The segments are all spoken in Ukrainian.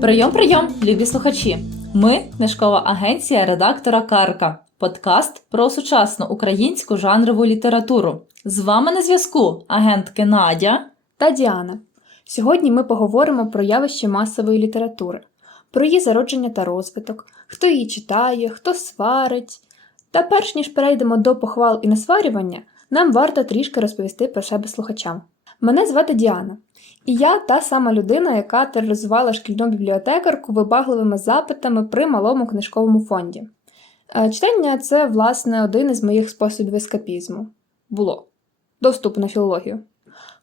Прийом, прийом, любі слухачі. Ми книжкова агенція редактора Карка. Подкаст про сучасну українську жанрову літературу. З вами на зв'язку агентки Надя. та Діана. Сьогодні ми поговоримо про явище масової літератури, про її зародження та розвиток, хто її читає, хто сварить. Та перш ніж перейдемо до похвал і насварювання, нам варто трішки розповісти про себе слухачам. Мене звати Діана, і я та сама людина, яка тероризувала шкільну бібліотекарку вибагливими запитами при малому книжковому фонді. Е, Читання це, власне, один із моїх способів ескапізму. Було до вступу на філологію.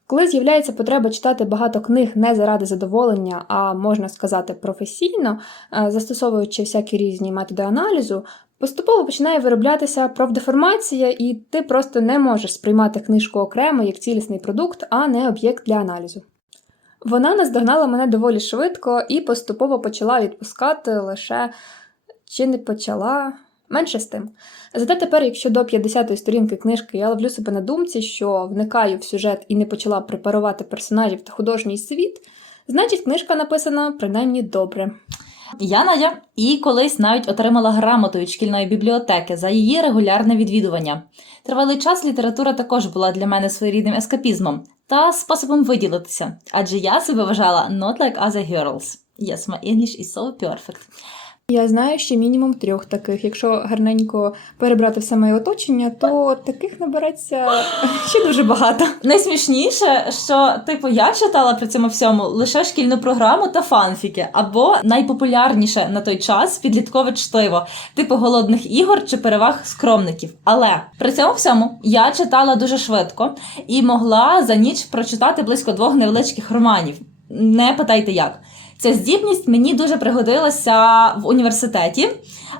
Коли з'являється потреба читати багато книг не заради задоволення, а можна сказати професійно, е, застосовуючи всякі різні методи аналізу, поступово починає вироблятися профдеформація, і ти просто не можеш сприймати книжку окремо як цілісний продукт, а не об'єкт для аналізу. Вона наздогнала мене доволі швидко і поступово почала відпускати лише чи не почала. Менше з тим. Зате тепер, якщо до 50-ї сторінки книжки я ловлю себе на думці, що вникаю в сюжет і не почала препарувати персонажів та художній світ, значить книжка написана принаймні добре. Я Надя і колись навіть отримала грамоту від шкільної бібліотеки за її регулярне відвідування. Тривалий час література також була для мене своєрідним ескапізмом та способом виділитися, адже я себе вважала not like other girls. Yes, my English is so perfect. Я знаю ще мінімум трьох таких. Якщо гарненько перебрати все моє оточення, то таких набереться ще дуже багато. Найсмішніше, що типу я читала при цьому всьому лише шкільну програму та фанфіки, або найпопулярніше на той час підліткове чтиво, типу голодних ігор чи переваг скромників. Але при цьому всьому я читала дуже швидко і могла за ніч прочитати близько двох невеличких романів. Не питайте як. Ця здібність мені дуже пригодилася в університеті,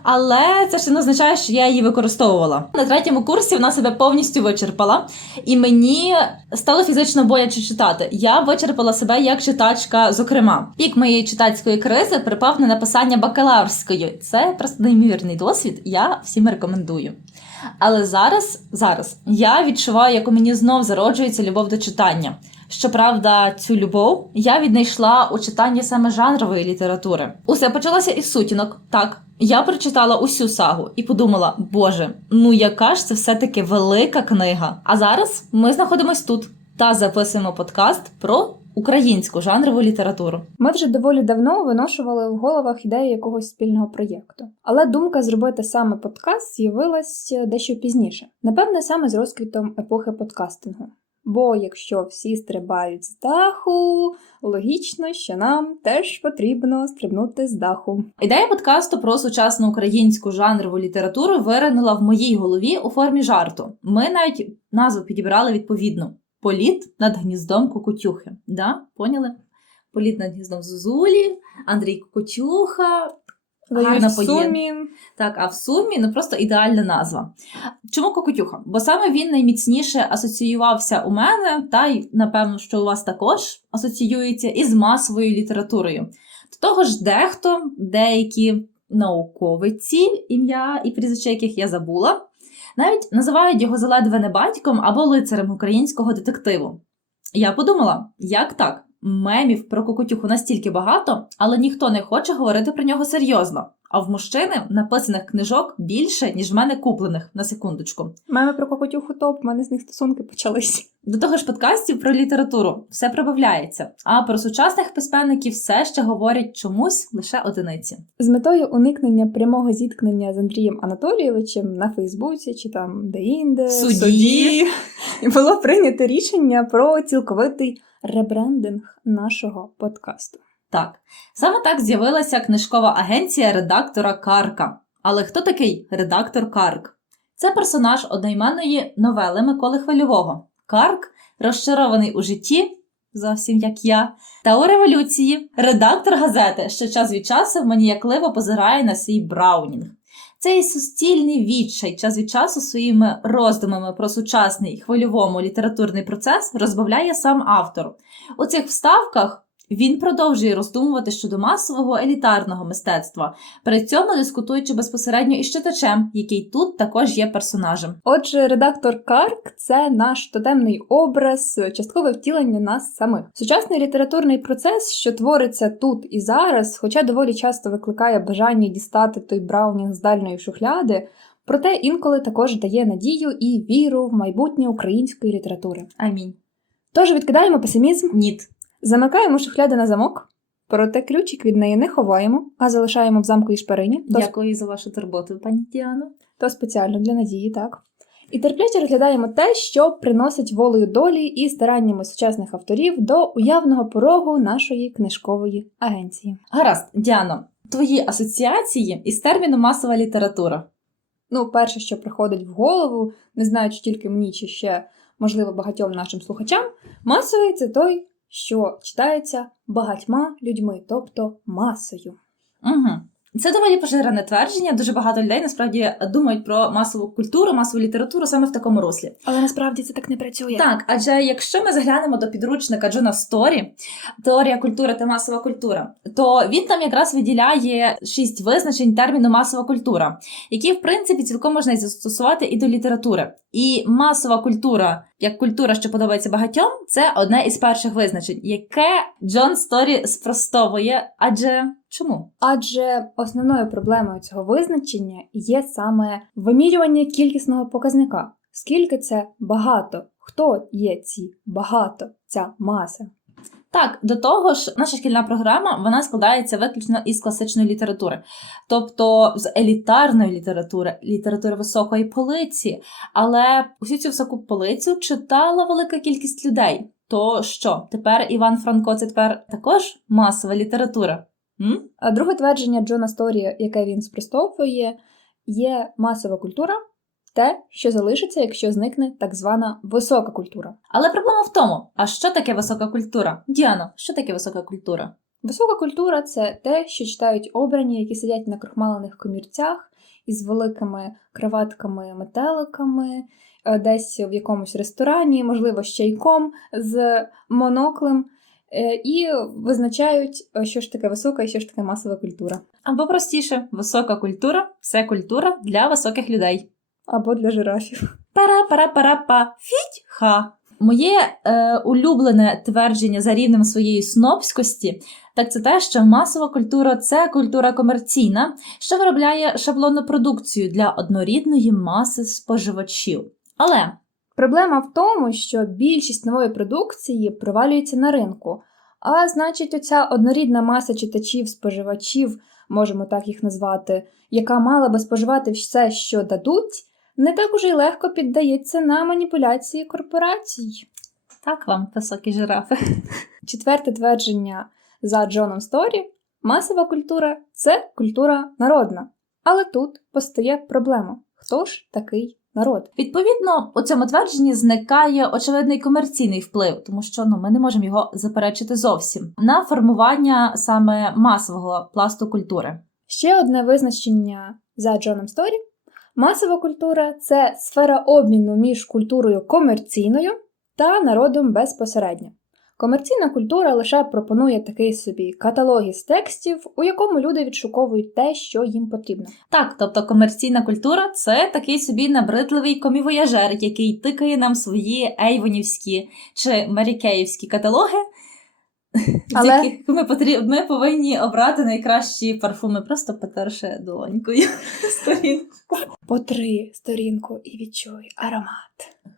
але це ще не означає, що я її використовувала. На третьому курсі вона себе повністю вичерпала, і мені стало фізично бояче читати. Я вичерпала себе як читачка, зокрема. Пік моєї читацької кризи припав на написання бакалаврської. Це просто неймовірний досвід. Я всім рекомендую. Але зараз, зараз я відчуваю, як у мені знов зароджується любов до читання. Щоправда, цю любов я віднайшла у читанні саме жанрової літератури. Усе почалося із сутінок. Так, я прочитала усю сагу і подумала: Боже, ну яка ж це все-таки велика книга. А зараз ми знаходимось тут та записуємо подкаст про українську жанрову літературу. Ми вже доволі давно виношували в головах ідею якогось спільного проєкту. Але думка зробити саме подкаст з'явилась дещо пізніше. Напевне, саме з розквітом епохи подкастингу. Бо якщо всі стрибають з даху, логічно, що нам теж потрібно стрибнути з даху. Ідея подкасту про сучасну українську жанрову літературу виринула в моїй голові у формі жарту. Ми навіть назву підібрали відповідно: Політ над гніздом Кукутюхи. Да? Поняли? Політ над гніздом Зузулі, Андрій Кукутюха. Дають в сумі. Так, а в сумі ну просто ідеальна назва. Чому Кокотюха? Бо саме він найміцніше асоціювався у мене, та й напевно, що у вас також асоціюється із масовою літературою. До того ж, дехто, деякі науковиці, ім'я і прізвища яких я забула, навіть називають його заледве не батьком або лицарем українського детективу. Я подумала, як так? Мемів про Кокотюху настільки багато, але ніхто не хоче говорити про нього серйозно. А в мужчини написаних книжок більше, ніж в мене куплених на секундочку. Меми про кокотюху топ, в мене з них стосунки почались. До того ж, подкастів про літературу все прибавляється, а про сучасних письменників все ще говорять чомусь лише одиниці. З метою уникнення прямого зіткнення з Андрієм Анатолійовичем на Фейсбуці чи там де-інде, В суді. було прийнято рішення про цілковитий ребрендинг нашого подкасту. Так, саме так з'явилася книжкова агенція редактора Карка. Але хто такий редактор Карк? Це персонаж одноіменної новели Миколи Хвильового. Карк, розчарований у житті, зовсім як я, та у революції, редактор газети, що час від часу маніякливо позирає на свій браунінг. Цей суцільний відчай час від часу своїми роздумами про сучасний хвильовому літературний процес розбавляє сам автор. У цих вставках Він продовжує роздумувати щодо масового елітарного мистецтва, при цьому дискутуючи безпосередньо із читачем, який тут також є персонажем. Отже, редактор Карк це наш тотемний образ, часткове втілення нас самих. Сучасний літературний процес, що твориться тут і зараз, хоча доволі часто викликає бажання дістати той браунінг з дальної шухляди, проте інколи також дає надію і віру в майбутнє української літератури. Амінь. Тож відкидаємо песимізм, Ніт. Замикаємо шухляди на замок, проте ключик від неї не ховаємо, а залишаємо в замку і шпарині. То Дякую за вашу турботу, пані Діано. то спеціально для надії, так. І терпляче розглядаємо те, що приносить волею долі і стараннями сучасних авторів до уявного порогу нашої книжкової агенції. Гаразд, Діано, твої асоціації із терміном масова література. Ну, перше, що приходить в голову, не знаю, чи тільки мені, чи ще, можливо, багатьом нашим слухачам, масовий це той, що читається багатьма людьми, тобто масою. Угу. Це доволі поширене твердження. Дуже багато людей насправді думають про масову культуру, масову літературу саме в такому руслі. Але насправді це так не працює. Так, адже якщо ми заглянемо до підручника Джона Сторі, теорія культури та масова культура, то він там якраз виділяє шість визначень терміну масова культура, які в принципі цілком можна застосувати і до літератури. І масова культура, як культура, що подобається багатьом, це одне із перших визначень, яке Джон Сторі спростовує. Адже чому? Адже основною проблемою цього визначення є саме вимірювання кількісного показника. Скільки це багато? Хто є ці багато, ця маса? Так, до того ж, наша шкільна програма вона складається виключно із класичної літератури, тобто з елітарної літератури, літератури високої полиці. Але усю цю високу полицю читала велика кількість людей. То що тепер Іван Франко це тепер також масова література? А друге твердження Джона Сторі, яке він спростовує, є масова культура, те, що залишиться, якщо зникне так звана висока культура. Але проблема в тому, а що таке висока культура? Діано, що таке висока культура? Висока культура це те, що читають обрані, які сидять на крохмалених комірцях із великими краватками, метеликами, е, десь в якомусь ресторані, можливо, з чайком, з моноклем, і визначають, е, що ж таке висока і що ж таке масова культура. Або простіше, висока культура це культура для високих людей. Або для жирафів. Пара-пара-пара-па, фіть-ха. Моє е, улюблене твердження за рівнем своєї снобськості, так це те, що масова культура це культура комерційна, що виробляє шаблонну продукцію для однорідної маси споживачів. Але Проблема в тому, що більшість нової продукції провалюється на ринку, а значить, оця однорідна маса читачів, споживачів, можемо так їх назвати, яка мала би споживати все, що дадуть, не так уже й легко піддається на маніпуляції корпорацій. так вам високі жирафи. Четверте твердження за Джоном Сторі: масова культура це культура народна. Але тут постає проблема: хто ж такий народ? Відповідно, у цьому твердженні зникає очевидний комерційний вплив, тому що ну ми не можемо його заперечити зовсім на формування саме масового пласту культури. Ще одне визначення за Джоном Сторі: масова культура це сфера обміну між культурою комерційною та народом безпосередньо. Комерційна культура лише пропонує такий собі каталог із текстів, у якому люди відшуковують те, що їм потрібно. Так, тобто комерційна культура це такий собі набридливий комівояжер, який тикає нам свої ейвонівські чи марікеївські каталоги. Але- з яких ми, потріб... ми повинні обрати найкращі парфуми, просто потерши долонькою сторінку. Потри сторінку і відчуй аромат.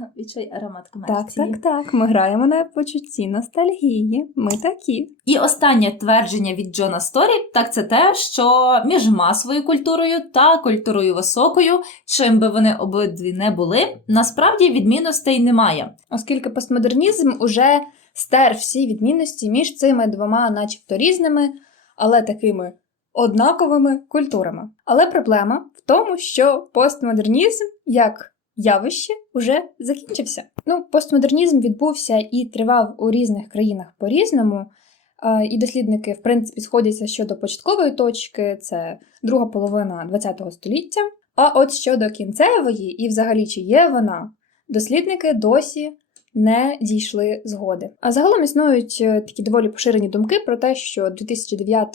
Відчай аромат Так, так, так. Ми граємо на почутті ностальгії. Ми такі. І останнє твердження від Джона Сторі, так це те, що між масовою культурою та культурою високою, чим би вони обидві не були, насправді відмінностей немає. Оскільки постмодернізм уже стер всі відмінності між цими двома, начебто різними, але такими однаковими культурами. Але проблема в тому, що постмодернізм як явище уже закінчився. Ну, постмодернізм відбувся і тривав у різних країнах по-різному. І дослідники, в принципі, сходяться щодо початкової точки, це друга половина ХХ століття. А от щодо кінцевої, і взагалі чи є вона, дослідники досі не дійшли згоди. А загалом існують е, такі доволі поширені думки про те, що 2009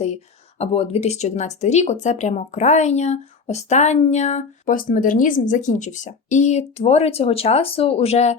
або 2011 рік це прямо крайня, остання постмодернізм закінчився. І твори цього часу уже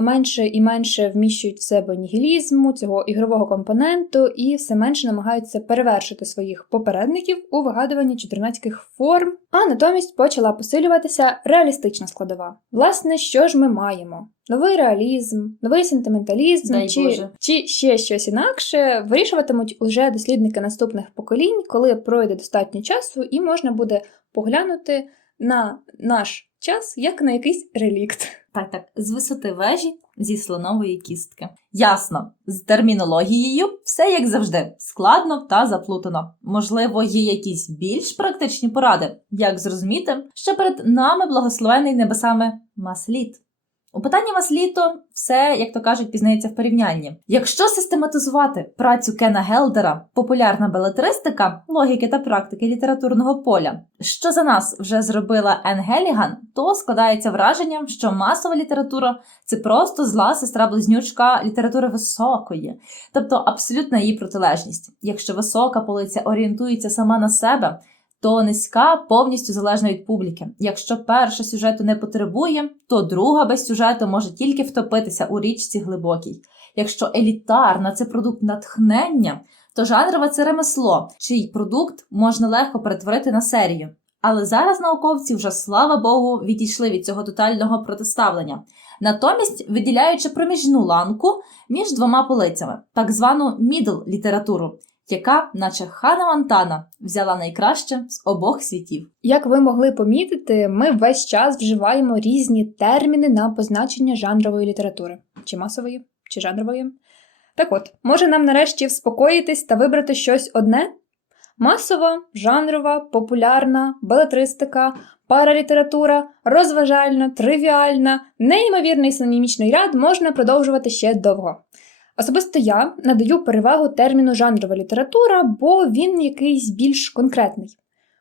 менше і менше вміщують в себе нігілізму, цього ігрового компоненту, і все менше намагаються перевершити своїх попередників у вигадуванні чотирнацьких форм, а натомість почала посилюватися реалістична складова. Власне, що ж ми маємо? Новий реалізм, новий сентименталізм Дай чи, Боже. чи ще щось інакше вирішуватимуть уже дослідники наступних поколінь, коли пройде достатньо часу, і можна буде поглянути на наш час як на якийсь релікт. Так, так, з висоти вежі зі слонової кістки. Ясно, з термінологією все як завжди, складно та заплутано. Можливо, є якісь більш практичні поради, як зрозуміти, що перед нами благословений небесами масліт. У питанні масліту все, як то кажуть, пізнається в порівнянні. Якщо систематизувати працю Кена Гелдера, популярна белетристика, логіки та практики літературного поля, що за нас вже зробила Ен Геліган, то складається враження, що масова література це просто зла сестра близнючка літератури високої, тобто абсолютна її протилежність. Якщо висока полиця орієнтується сама на себе, то низька повністю залежна від публіки. Якщо перша сюжету не потребує, то друга без сюжету може тільки втопитися у річці глибокій. Якщо елітарна це продукт натхнення, то жанрове це ремесло, чий продукт можна легко перетворити на серію. Але зараз науковці вже, слава Богу, відійшли від цього тотального протиставлення, натомість виділяючи проміжну ланку між двома полицями, так звану мідл літературу, яка, наче Хана Монтана, взяла найкраще з обох світів. Як ви могли помітити, ми весь час вживаємо різні терміни на позначення жанрової літератури, чи масової, чи жанрової. Так от, може нам нарешті вспокоїтись та вибрати щось одне? Масова, жанрова, популярна, белетристика, паралітература, розважальна, тривіальна, неймовірний синонімічний ряд можна продовжувати ще довго. Особисто я надаю перевагу терміну жанрова література, бо він якийсь більш конкретний.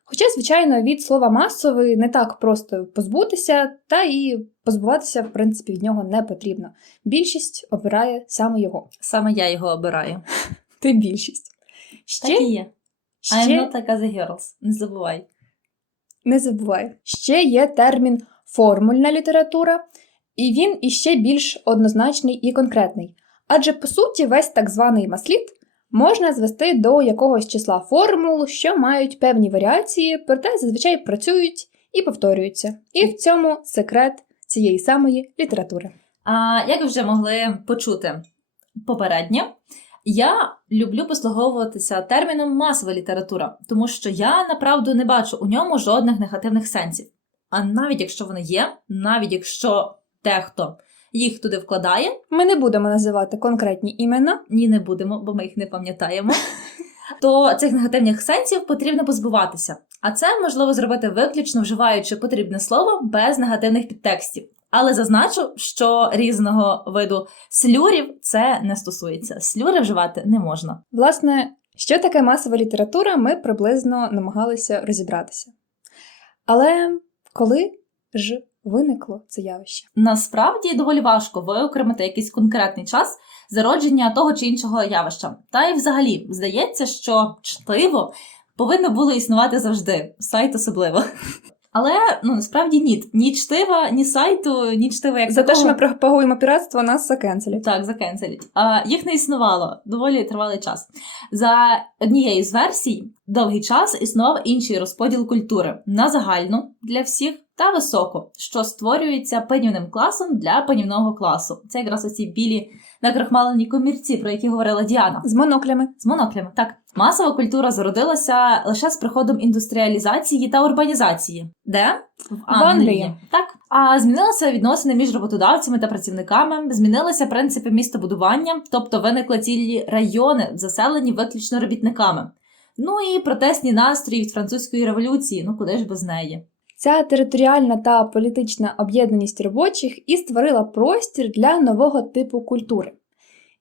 Хоча, звичайно, від слова масовий не так просто позбутися, та і позбуватися, в принципі, від нього не потрібно. Більшість обирає саме його. Саме я його обираю. Ти більшість. Так і Ще, є. I'm not like other girls. Не забувай. не забувай. Ще є термін формульна література, і він іще більш однозначний і конкретний. Адже, по суті, весь так званий масліт можна звести до якогось числа формул, що мають певні варіації, проте зазвичай працюють і повторюються. І в цьому секрет цієї самої літератури. А як ви вже могли почути попередньо, я люблю послуговуватися терміном масова література, тому що я направду не бачу у ньому жодних негативних сенсів. А навіть якщо вони є, навіть якщо дехто їх туди вкладає, Ми не будемо називати конкретні імена. ні, не будемо, бо ми їх не пам'ятаємо. То цих негативних сенсів потрібно позбуватися. А це можливо зробити виключно вживаючи потрібне слово без негативних підтекстів. Але зазначу, що різного виду слюрів це не стосується. Слюри вживати не можна. Власне, що таке масова література, ми приблизно намагалися розібратися. Але коли ж виникло це явище? Насправді доволі важко виокремити якийсь конкретний час зародження того чи іншого явища. Та й взагалі здається, що чтиво повинно було існувати завжди, сайт особливо. Але ну насправді ні, ні чтива, ні сайту, ні чтива як За те, що ми пропагуємо піратство, нас закенселять. Так, закенселять. А їх не існувало доволі тривалий час. За однією з версій, довгий час існував інший розподіл культури на загальну для всіх та високу, що створюється панівним класом для панівного класу. Це якраз оці білі накрахмалені комірці, про які говорила Діана. З моноклями. З моноклями. Так, масова культура зародилася лише з приходом індустріалізації та урбанізації. Де? В Англії. Так. А змінилися відносини між роботодавцями та працівниками, змінилися принципи містобудування, тобто виникли цілі райони, заселені виключно робітниками. Ну і протестні настрої від французької революції, ну куди ж без неї. Ця територіальна та політична об'єднаність робочих і створила простір для нового типу культури.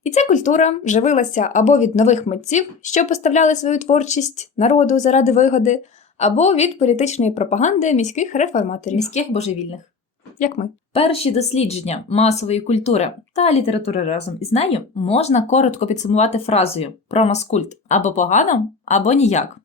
І ця культура живилася або від нових митців, що поставляли свою творчість народу заради вигоди, або від політичної пропаганди міських реформаторів. Міських божевільних. як ми. Перші дослідження масової культури та літератури разом із нею можна коротко підсумувати фразою про маскульт або погано, або ніяк.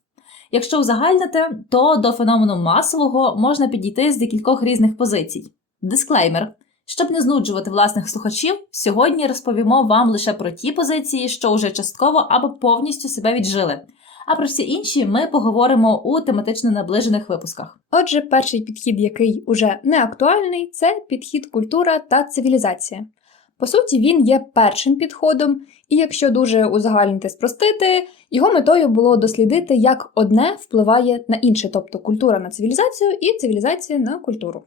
Якщо узагальнити, то до феномену масового можна підійти з декількох різних позицій. Дисклеймер. Щоб не знуджувати власних слухачів, сьогодні розповімо вам лише про ті позиції, що вже частково або повністю себе віджили. А про всі інші ми поговоримо у тематично наближених випусках. Отже, перший підхід, який уже не актуальний, це підхід культура та цивілізація. По суті, він є першим підходом, і якщо дуже узагальнити спростити, його метою було дослідити, як одне впливає на інше, тобто культура на цивілізацію і цивілізація на культуру.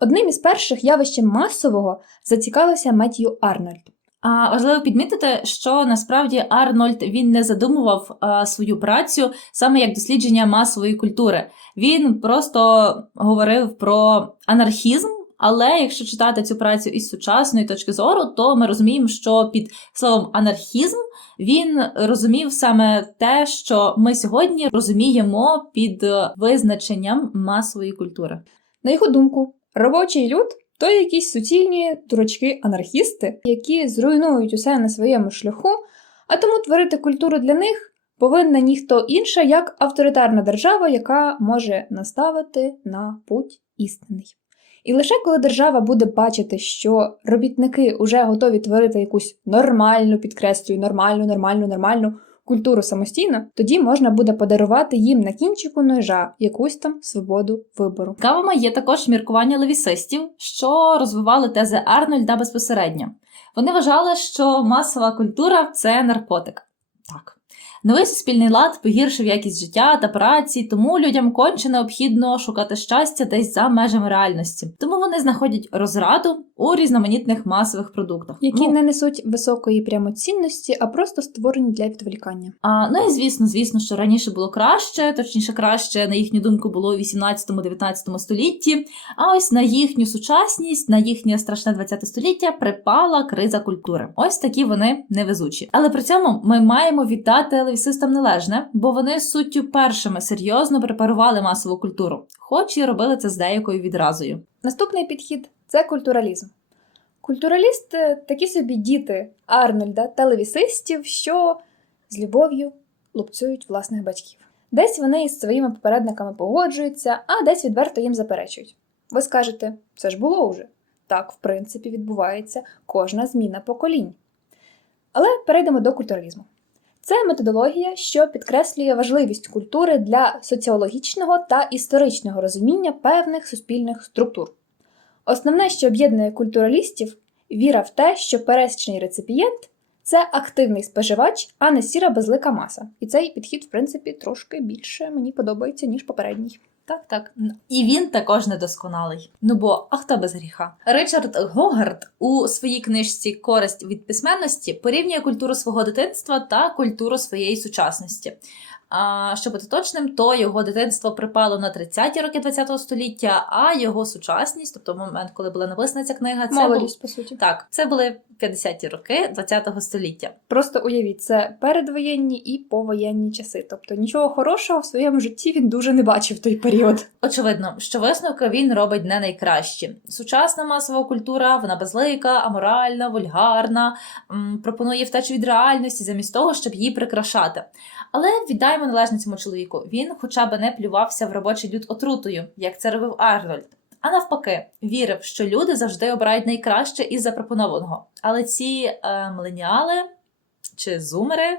Одним із перших явищем масового зацікавився Меттью Арнольд. А важливо підмітити, що насправді Арнольд він не задумував а, свою працю саме як дослідження масової культури. Він просто говорив про анархізм. Але якщо читати цю працю із сучасної точки зору, то ми розуміємо, що під словом анархізм він розумів саме те, що ми сьогодні розуміємо під е, визначенням масової культури. На його думку, робочий люд то якісь суцільні дурачки-анархісти, які зруйнують усе на своєму шляху, а тому творити культуру для них повинна ніхто інша, як авторитарна держава, яка може наставити на путь істинний. І лише коли держава буде бачити, що робітники вже готові творити якусь нормальну, підкреслюю, нормальну, нормальну, нормальну культуру самостійно, тоді можна буде подарувати їм на кінчику ножа якусь там свободу вибору. Цікавими є також міркування левісистів, що розвивали тези Арнольда безпосередньо. Вони вважали, що масова культура це наркотик. Так. Новий суспільний лад погіршив якість життя та праці, тому людям конче необхідно шукати щастя десь за межами реальності. Тому вони знаходять розраду у різноманітних масових продуктах. Які Ну, не несуть високої прямо-цінності, а просто створені для відволікання. А, ну і звісно, звісно, що раніше було краще, точніше, краще, на їхню думку, було у 18-19 столітті. А ось на їхню сучасність, на їхнє страшне 20 століття припала криза культури. Ось такі вони невезучі. Але при цьому ми маємо віддати левісистам належне, бо вони суттю першими серйозно препарували масову культуру, хоч і робили це з деякою відразою. Наступний підхід це культуралізм. Культуралісти такі собі діти Арнольда та левісистів, що з любов'ю лупцюють власних батьків. Десь вони із своїми попередниками погоджуються, а десь відверто їм заперечують. Ви скажете, це ж було вже. Так, в принципі, відбувається кожна зміна поколінь. Але перейдемо до культуралізму. Це методологія, що підкреслює важливість культури для соціологічного та історичного розуміння певних суспільних структур. Основне, що об'єднує культуралістів, віра в те, що пересічний реципієнт це активний споживач, а не сіра безлика маса. І цей підхід, в принципі, трошки більше мені подобається, ніж попередній. Так, так. І він також недосконалий. Ну бо а хто без гріха? Ричард Гогард у своїй книжці Користь від письменності порівнює культуру свого дитинства та культуру своєї сучасності. Щоб бути точним, то його дитинство припало на 30-ті роки ХХ століття, а його сучасність, тобто момент, коли була написана ця книга, це був... По суті. так, це були 50-ті роки ХХ століття. Просто уявіть, це передвоєнні і повоєнні часи. Тобто нічого хорошого в своєму житті він дуже не бачив той період. Очевидно, що висновки він робить не найкращі. Сучасна масова культура, вона безлика, аморальна, вульгарна, м, пропонує втечу від реальності замість того, щоб її прикрашати. Але віддаємо належне цьому чоловіку. Він хоча б не плювався в робочий люд отрутою, як це робив Арнольд. А навпаки, вірив, що люди завжди обирають найкраще із запропонованого. Але ці е, мленіали чи зумери.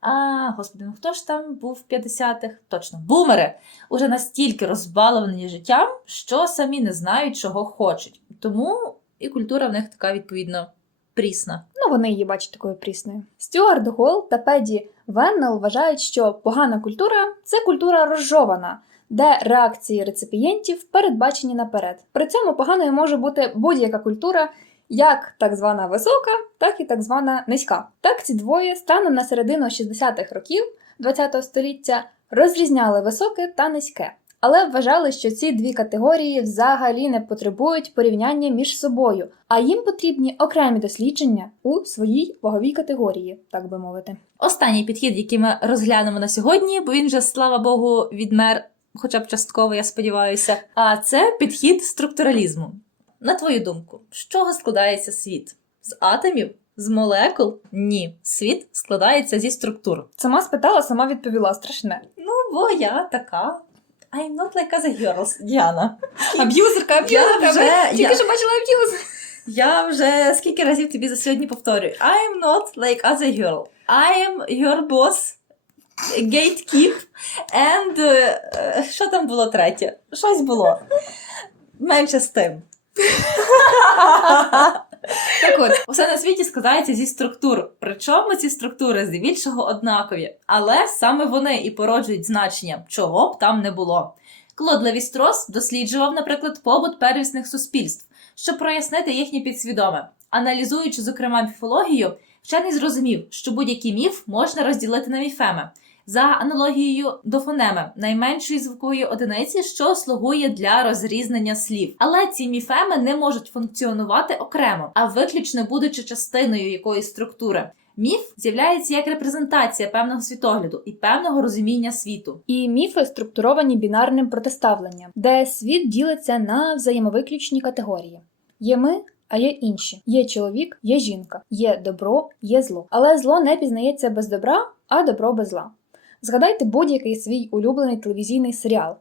А, господи, ну хто ж там був в 50-х? Точно, бумери уже настільки розбаловані життям, що самі не знають, чого хочуть. Тому і культура в них така відповідно прісна. Ну, вони її бачать такою прісною. Стюарт Гол та Педі Веннел вважають, що погана культура це культура розжована, де реакції реципієнтів передбачені наперед. При цьому поганою може бути будь-яка культура, як так звана висока, так і так звана низька. Так ці двоє станом на середину 60-х років ХХ століття розрізняли високе та низьке. Але вважали, що ці дві категорії взагалі не потребують порівняння між собою, а їм потрібні окремі дослідження у своїй ваговій категорії, так би мовити. Останній підхід, який ми розглянемо на сьогодні, бо він же, слава Богу, відмер, хоча б частково, я сподіваюся. А це підхід структуралізму. на твою думку, з чого складається світ? З атомів? З молекул? Ні. Світ складається зі структур. Сама спитала, сама відповіла. Страшне. Ну, бо я така. I'm not like other girls, Діана. Аб'юзерка, аб'юзерка. вже- Тільки я- що бачила аб'юз. Я вже скільки разів тобі за сьогодні повторюю. I'm not like other girl. I am your boss, gatekeep, and... е, е, що там було третє? Щось було. Менше з тим. Так от, Усе на світі складається зі структур. Причому ці структури здебільшого однакові, але саме вони і породжують значення, чого б там не було. Клод Левістрос досліджував, наприклад, побут первісних суспільств, щоб прояснити їхнє підсвідоме. Аналізуючи, зокрема, міфологію, вчений зрозумів, що будь-який міф можна розділити на міфеми. За аналогією до фонеми, найменшої звукової одиниці, що слугує для розрізнення слів. Але ці міфеми не можуть функціонувати окремо, а виключно будучи частиною якоїсь структури. Міф з'являється як репрезентація певного світогляду і певного розуміння світу. І міфи структуровані бінарним протиставленням, де світ ділиться на взаємовиключні категорії. Є ми, а є інші. Є чоловік, є жінка, є добро, є зло. Але зло не пізнається без добра, а добро без зла. Згадайте будь-який свій улюблений телевізійний серіал.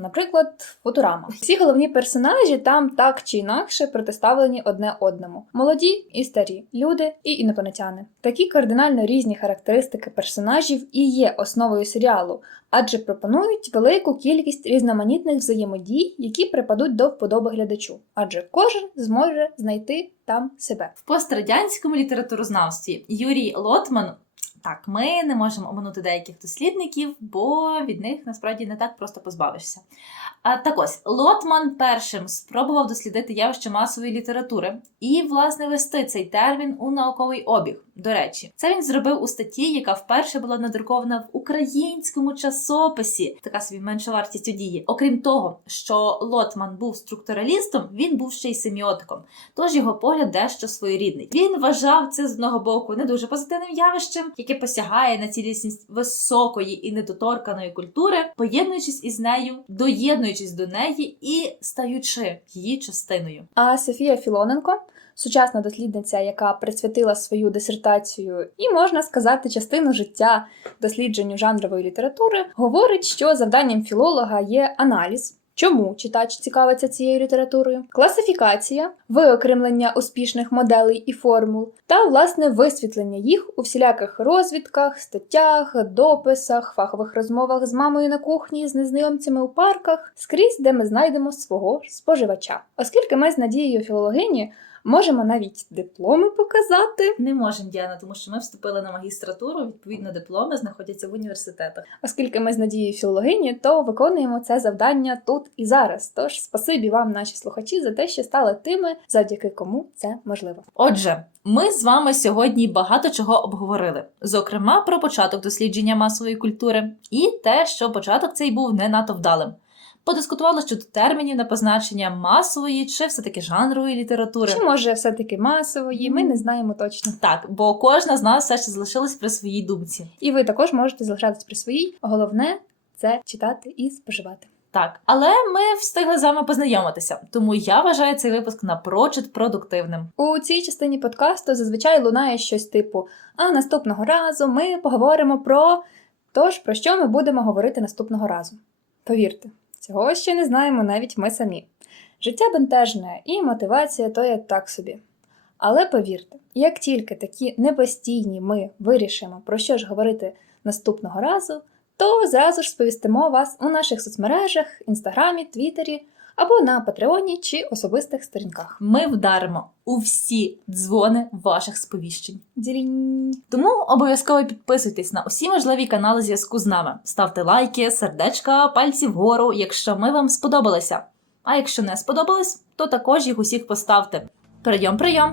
Наприклад, Футурама. Всі головні персонажі там так чи інакше протиставлені одне одному: молоді і старі, люди і інопланетяни. Такі кардинально різні характеристики персонажів і є основою серіалу, адже пропонують велику кількість різноманітних взаємодій, які припадуть до вподоби глядачу, адже кожен зможе знайти там себе. В пострадянському літературознавстві Юрій Лотман. Так, ми не можемо оминути деяких дослідників, бо від них насправді не так просто позбавишся. А так ось Лотман першим спробував дослідити явище масової літератури і, власне, вести цей термін у науковий обіг. До речі, це він зробив у статті, яка вперше була надрукована в українському часописі. Така собі менша вартість у дії. Окрім того, що Лотман був структуралістом, він був ще й семіотиком. Тож його погляд дещо своєрідний. Він вважав це з одного боку не дуже позитивним явищем, яке посягає на цілісність високої і недоторканої культури, поєднуючись із нею, доєднуючись до неї і стаючи її частиною. А Софія Філоненко, сучасна дослідниця, яка присвятила свою дисертацію і, можна сказати, частину життя дослідженню жанрової літератури, говорить, що завданням філолога є аналіз. Чому читач цікавиться цією літературою? Класифікація, виокремлення успішних моделей і формул, та власне висвітлення їх у всіляких розвідках, статтях, дописах, фахових розмовах з мамою на кухні, з незнайомцями у парках, скрізь, де ми знайдемо свого споживача. Оскільки ми з Надією філологині можемо навіть дипломи показати, Не можемо, Діана, тому що ми вступили на магістратуру. Відповідно, дипломи знаходяться в університетах. оскільки ми з Надією філологині, то виконуємо це завдання тут і зараз. Тож спасибі вам, наші слухачі, за те, що стали тими, завдяки кому це можливо. Отже, ми з вами сьогодні багато чого обговорили, зокрема про початок дослідження масової культури і те, що початок цей був не надто вдалим. Подискутували щодо термінів на позначення масової чи все-таки жанрової літератури. Чи може все-таки масової, ми не знаємо точно. Так, бо кожна з нас все ще залишилась при своїй думці. І ви також можете залишатись при своїй. Головне це читати і споживати. Так, але ми встигли з вами познайомитися, тому я вважаю цей випуск напрочуд продуктивним. У цій частині подкасту зазвичай лунає щось типу: а наступного разу ми поговоримо про. Тож, про що ми будемо говорити наступного разу? Повірте, цього ще не знаємо навіть ми самі. Життя бентежне і мотивація то є так собі. Але повірте, як тільки такі непостійні ми вирішимо, про що ж говорити наступного разу, то зразу ж сповістимо вас у наших соцмережах, інстаграмі, твіттері або на Патреоні чи особистих сторінках. Ми вдаримо у всі дзвони ваших сповіщень. Дзірінь! Тому обов'язково підписуйтесь на усі можливі канали зв'язку з нами. Ставте лайки, сердечка, пальці вгору, якщо ми вам сподобалися. А якщо не сподобались, то також їх усіх поставте. Прийом, прийом!